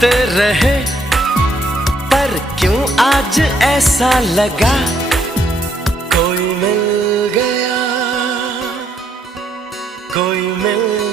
करते रहे, पर क्यों आज ऐसा लगा कोई मिल गया, कोई मिल